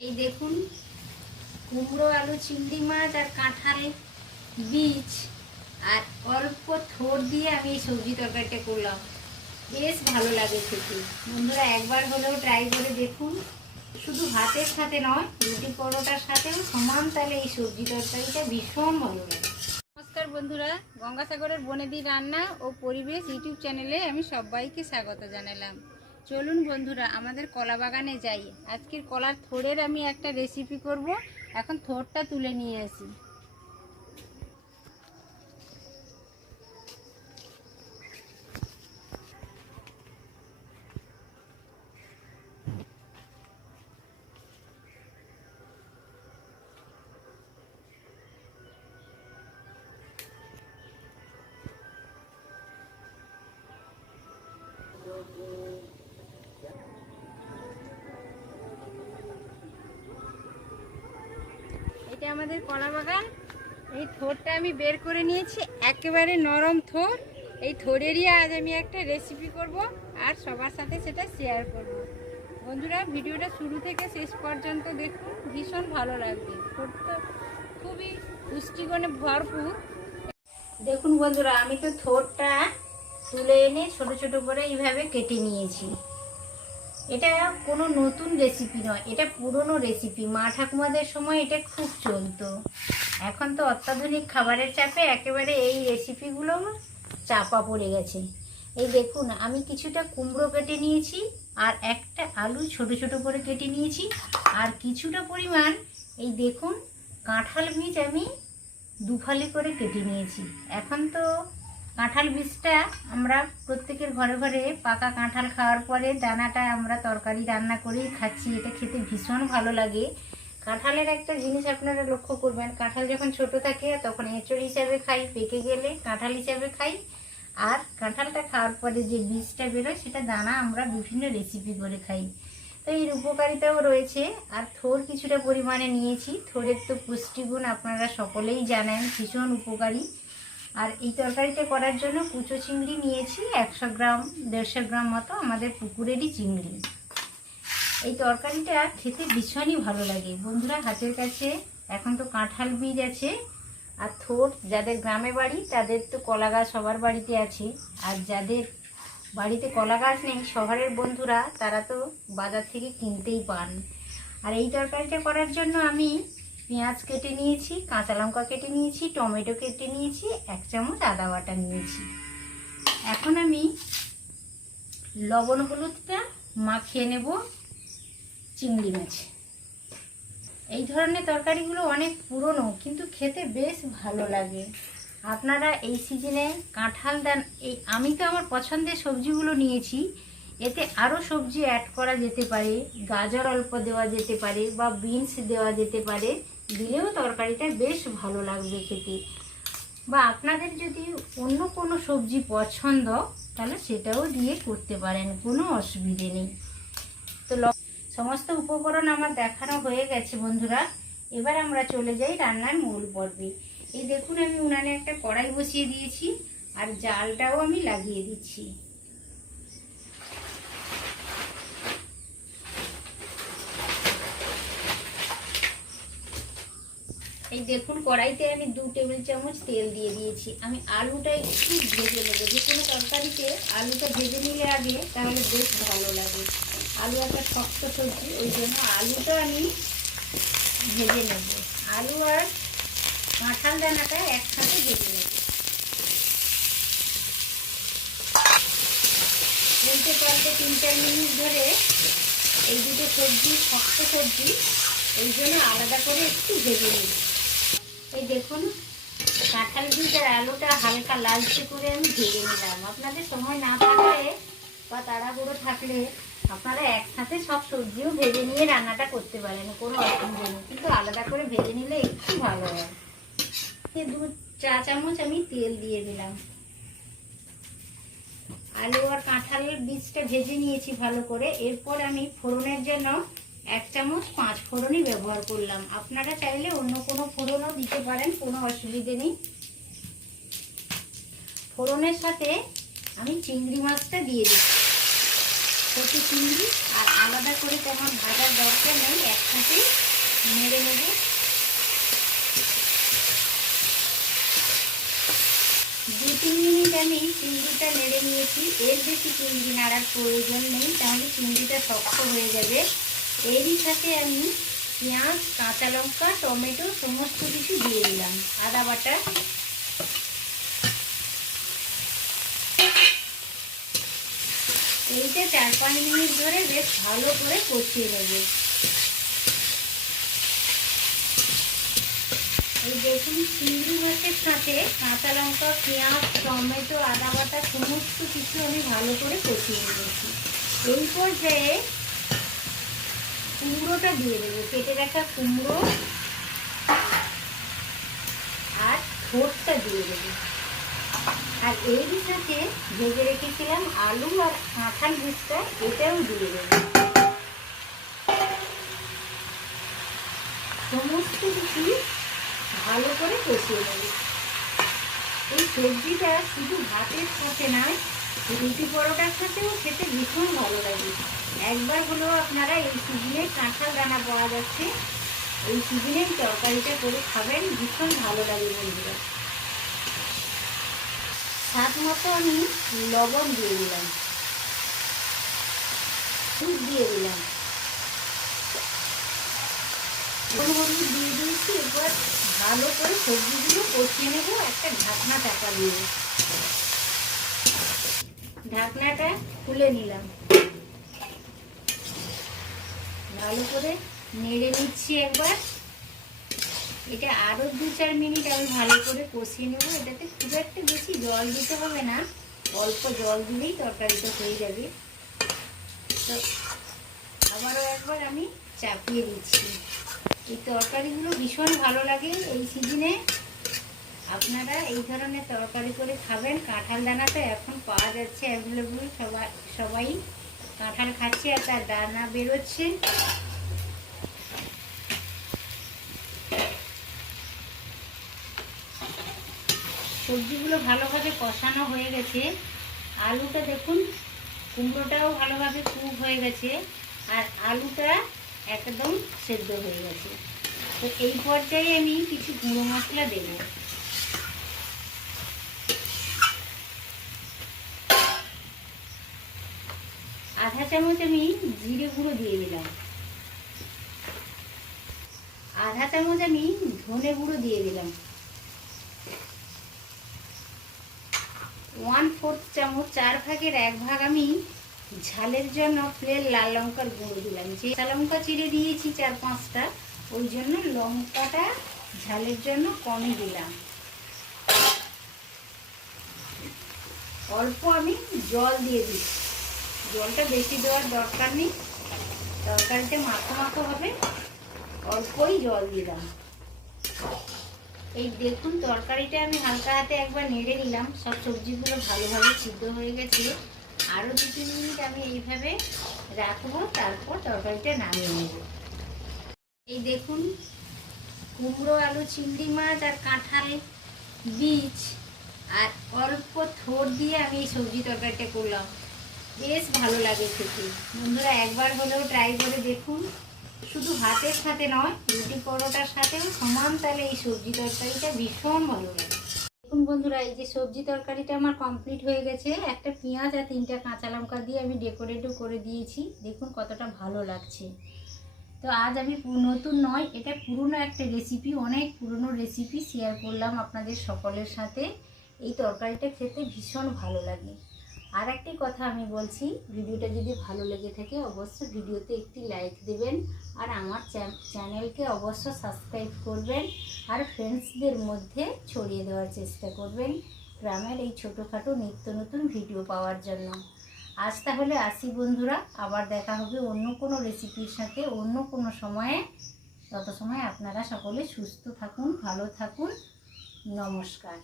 এই দেখুন কুমড়ো আলু চিংড়ি মাছ আর কাঁঠাল বীজ আর অল্প থোড় দিয়ে আমি এই সবজি তরকারিটা করলাম। বেশ ভালো লাগে খেতে। বন্ধুরা একবার হলেও ট্রাই করে দেখুন। শুধু ভাতের সাথে নয়, রুটি পরোটার সাথেও সমান তালে এই সবজি তরকারিটা ভীষণ ভালো লাগে। নমস্কার বন্ধুরা, গঙ্গাসাগরের বনেদি রান্না ও পরিবেশ ইউটিউব চ্যানেলে আমি সবাইকে স্বাগত জানালাম। চলুন বন্ধুরা আমাদের কলা বাগানে যাই। আজকের কলার থোড়ের আমি একটা রেসিপি করব। এখন থোড়টা তুলে নিয়ে আসি। এটা আমাদের কলা বাগান। এই থোড়টা আমি বের করে নিয়েছি, একেবারে নরম থোড়। এই থোড়েরই আজ আমি একটা রেসিপি করব আর সবার সাথে সেটা শেয়ার করব। বন্ধুরা ভিডিওটা শুরু থেকে শেষ পর্যন্ত দেখুন, ভীষণ ভালো লাগবে। থোড় তো খুবই পুষ্টিগুণে ভরপুর। দেখুন বন্ধুরা, আমি তো থোড়টা তুলে এনে ছোট ছোট করে এইভাবে কেটে নিয়েছি। এটা কোনো নতুন রেসিপি নয়, এটা পুরনো রেসিপি। মা ঠাকুমাদের সময় এটা খুব চলতো। এখন তো অত্যাধুনিক খাবারের চাপে একেবারে এই রেসিপিগুলো চাপা পড়ে গেছে। এই দেখুন, আমি কিছুটা কুমড়ো কেটে নিয়েছি আর একটা আলু ছোট ছোট করে কেটে নিয়েছি। আর কিছুটা পরিমাণ এই দেখুন কাঁঠাল বীজ আমি দুফালি করে কেটে নিয়েছি। এখন তো কাঁঠাল বীজটা আমরা প্রত্যেকের ঘরে ঘরে পাকা কাঁঠাল খাওয়ার পরে দানাটা আমরা তরকারি রান্না করেই খাচ্ছি। এটা খেতে ভীষণ ভালো লাগে। কাঁঠালের একটা জিনিস আপনারা লক্ষ্য করবেন, কাঁঠাল যখন ছোট থাকে তখন এঁচড় হিসাবে খাই, পেকে গেলে কাঁঠাল হিসাবে খাই। আর কাঁঠালটা খাওয়ার পরে যে বীজটা বেরোয় সেটা দানা আমরা বিভিন্ন রেসিপি করে খাই। তো এর উপকারিতাও রয়েছে। আর থোড় কিছুটা পরিমাণে নিয়েছি। থোড়ের তো পুষ্টিগুণ আপনারা সকলেই জানেন, ভীষণ উপকারী। আর এই তরকারিটা করার জন্য কুচো চিংড়ি নিয়েছি 100 গ্রাম 150 গ্রাম মতো, আমাদের পুকুরেরই চিংড়ি। এই তরকারিটা খেতে ভীষণই ভালো লাগে বন্ধুরা। হাতের কাছে এখন তো কাঁঠাল বীজ আছে আর থোড়, যাদের গ্রামে বাড়ি তাদের তো কলা গাছ সবার বাড়িতে আছে। আর যাদের বাড়িতে কলা গাছ নেই, শহরের বন্ধুরা, তারা তো বাজার থেকে কিনতেই পান। আর এই তরকারিটা করার জন্য আমি পেঁয়াজ কেটে নিয়েছি, কাঁচা লঙ্কা কেটে নিয়েছি, টমেটো কেটে নিয়েছি, 1 চামচ আদা বাটা নিয়েছি। এখন আমি লবণ হলুদটা মাখিয়ে নেব চিংড়ি মাছ। এই ধরনের তরকারিগুলো অনেক পুরনো, কিন্তু খেতে বেশ ভালো লাগে। আপনারা এই সিজনে কাঁঠাল দেন। আমি তো আমার পছন্দের সবজিগুলো নিয়েছি। এতে আরও সবজি অ্যাড করা যেতে পারে, গাজর অল্প দেওয়া যেতে পারে বা বিনস দেওয়া যেতে পারে। দিলেও তরকারিটা বেশ ভালো লাগবে খেতে। বা আপনাদের যদি অন্য কোনো সবজি পছন্দ তাহলে সেটাও দিয়ে করতে পারেন, কোনো অসুবিধে নেই। তো সমস্ত উপকরণ আমার দেখানো হয়ে গেছে বন্ধুরা। এবার আমরা চলে যাই রান্নার মূল পর্বে। এই দেখুন, আমি উনানে একটা কড়াই বসিয়ে দিয়েছি আর জালটাও আমি লাগিয়ে দিচ্ছি। এই দেখুন, কড়াইতে আমি 2 টেবিল চামচ তেল দিয়ে দিয়েছি। আমি আলুটা একটু ভেজে নেবো। যে কোনো তরকারিতে আলুটা ভেজে নিলে আগে তাহলে বেশ ভালো লাগে। আলু একটা শক্ত সবজি, ওই জন্য আলুটা আমি ভেজে নেব। আলু আর কাঁঠাল দানাটা একসাথে ভেজে নেব। উল্টে পাল্টে 3-4 মিনিট ধরে এই দুটো সবজি শক্ত সবজি, ওই জন্য আলাদা করে একটু ভেজে নিই। এই দেখুন, কাঁঠাল বীজ আর আলুটা হালকা লালচে করে আমি ভেজে নিলাম। আপনাদের সময় না থাকলে বা তাড়াহুড়ো থাকলে আপনারা একসাথে সব সবজিও ভেজে নিয়ে রান্নাটা করতে পারেন, কোনো অসুবিধা নেই। কিন্তু আলাদা করে ভেজে নিলে একটু ভালো হয়। 2 চা চামচ আমি তেল দিয়ে দিলাম। আলু আর কাঁঠালের বীজটা ভেজে নিয়েছি ভালো করে। এরপর আমি ফোড়নের জন্য 1 চামচ 5 ফোড়নই ব্যবহার করলাম। আপনারা চাইলে অন্য কোনো ফোড়নও দিতে পারেন, কোনো অসুবিধে নেই। ফোড়নের সাথে আমি চিংড়ি মাছটা দিয়ে দিচ্ছি। ছোটো চিংড়ি, আর আলাদা করে তেমন ভাজার দরকার নেই, একসাথে আমি চিংড়িটা নেড়ে নিয়েছি। এর বেশি চিংড়ি নাড়ার প্রয়োজন নেই, তাহলে চিংড়িটা শক্ত হয়ে যাবে। এরই সাথে আমি পেঁয়াজ, কাঁচা লঙ্কা, টমেটো সমস্ত কিছু দিয়ে দিলাম, আদা বাটা। এইটা 4-5 মিনিট ধরে বেশ ভালো করে কষিয়ে নেব। এই দেখুন চিংড়ি মাছের সাথে কাঁচা লঙ্কা, পেঁয়াজ, টমেটো, আদা বাটা সমস্ত কিছু আমি ভালো করে কষিয়ে নিয়েছি। এই পর্যায়ে কুমড়োটা দিয়ে দেবো, কেটে রাখা কুমড়ো আর ঠোঁটটা দিয়ে দেবো। আর এরই সাথে ভেজে রেখেছিলাম আলু আর কাঁঠাল বীজটা, এটাও দিয়ে দেবো। সমস্ত কিছু ভালো করে কষিয়ে নেব। এই সবজিটা শুধু ভাতের সাথে নয়, রুটি পরোটার সাথেও খেতে ভীষণ ভালো লাগে। একবার হলেও আপনারা এই সিজনে কাঁঠাল দানা পাওয়া যাচ্ছে, এই সিজনে তরকারিটা করে খাবেন, ভীষণ ভালো লাগে বন্ধুরা। স্বাদ মতো আমি লবণ দিয়ে দিলাম, দুধ দিয়ে দিলাম, হলুদ দিয়ে দিয়েছি। এবার ভালো করে সবজিগুলো কষিয়ে নেব একটা ঢাকনা চাপা দিয়ে। ঢাকনাটা খুলে নিলাম, ভালো করে নেড়ে নিচ্ছি একবার। এটা আরও 2-4 মিনিট আমি ভালো করে কষিয়ে নেব। এটাতে খুব একটা বেশি জল দিতে হবে না, অল্প জল দিলেই তরকারিটা হয়ে যাবে। তো আবারও একবার আমি চাপিয়ে দিচ্ছি। এই তরকারিগুলো ভীষণ ভালো লাগে এই সিজনে। আপনারা এই ধরনের তরকারি করে খাবেন। কাঁঠাল দানা তো এখন পাওয়া যাচ্ছে অ্যাভেলেবল, সবাই কাঁঠাল খাচ্ছে আর তার দানা বেরোচ্ছে। সবজিগুলো ভালোভাবে কষানো হয়ে গেছে। আলুটা দেখুন, কুমড়োটাও ভালোভাবে কুক হয়ে গেছে আর আলুটা একদম সেদ্ধ হয়ে গেছে। তো এই পর্যায়ে আমি কিছু গুঁড়ো মশলা দেব। আধা চামচ আমি জিরে গুঁড়ো দিয়ে দিলাম, আধা চামচ আমি ধনে গুঁড়ো দিয়ে দিলাম, 1/4 চামচ, 4 ভাগের 1 ভাগ আমি ঝালের জন্য প্লেন লাল লঙ্কার গুঁড়ো দিলাম। যে কাঁচা লঙ্কা চিড়ে দিয়েছি 4-5টা, ওই জন্য লঙ্কাটা ঝালের জন্য কমই দিলাম। অল্প আমি জল দিয়ে দিচ্ছি, জলটা বেশি দেওয়ার দরকার নেই, তরকারিতে মাখো মাখো হবে, অল্পই জল দিলাম। এই দেখুন তরকারিটা আমি হালকা হাতে একবার নেড়ে নিলাম, সব সবজিগুলো ভালোভাবে সিদ্ধ হয়ে গেছে। আরও 2-3 মিনিট আমি এইভাবে রাখবো, তারপর তরকারিটা নামিয়ে নেব। এই দেখুন কুমড়ো, আলু, চিংড়ি মাছ আর কাঁঠাল বীজ আর অল্প থোড় দিয়ে আমি এই সবজি তরকারিটা করলাম, বেশ ভালো লাগে খেতে। বন্ধুরা একবার হলেও ট্রাই করে দেখুন। শুধু ভাতের সাথে নয়, রুটি পরোটার সাথেও সমান তালে এই সবজি তরকারিটা ভীষণ ভালো লাগে। দেখুন বন্ধুরা, এই যে সবজি তরকারিটা আমার কমপ্লিট হয়ে গেছে। একটা পেঁয়াজ আর 3টা কাঁচা লঙ্কা দিয়ে আমি ডেকোরেটও করে দিয়েছি, দেখুন কতটা ভালো লাগছে। তো আজ আমি নতুন নয়, এটা পুরনো একটা রেসিপি, অনেক পুরনো রেসিপি শেয়ার করলাম আপনাদের সকলের সাথে। এই তরকারিটা খেতে ভীষণ ভালো লাগে। আর একটি কথা আমি বলছি, ভিডিওটা যদি ভালো লেগে থাকে অবশ্যই ভিডিওতে একটি লাইক দেবেন আর আমার চ্যানেলকে অবশ্য সাবস্ক্রাইব করবেন আর ফ্রেন্ডসদের মধ্যে ছড়িয়ে দেওয়ার চেষ্টা করবেন গ্রামের এই ছোটোখাটো নিত্য নতুন ভিডিও পাওয়ার জন্য। আজ তাহলে আসি বন্ধুরা, আবার দেখা হবে অন্য কোনো রেসিপির সাথে অন্য কোনো সময়ে। তত সময় আপনারা সকলে সুস্থ থাকুন, ভালো থাকুন। নমস্কার।